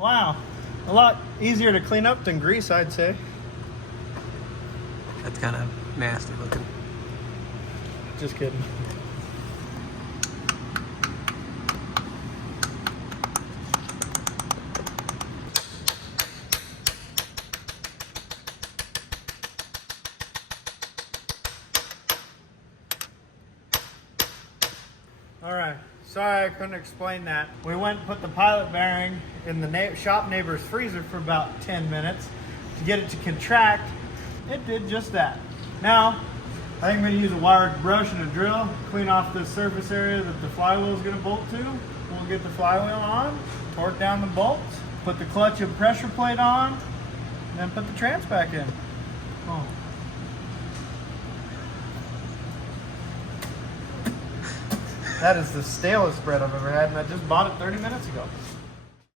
Wow. A lot easier to clean up than grease, I'd say. That's kind of nasty looking. Just kidding. All right, sorry I couldn't explain that. We went and put the pilot bearing in the shop neighbor's freezer for about 10 minutes to get it to contract. It did just that. Now, I think I'm gonna use a wired brush and a drill, clean off the surface area that the flywheel is gonna bolt to. We'll get the flywheel on, torque down the bolts, put the clutch and pressure plate on, and then put the trans back in. Oh. That is the stalest bread I've ever had, and I just bought it 30 minutes ago.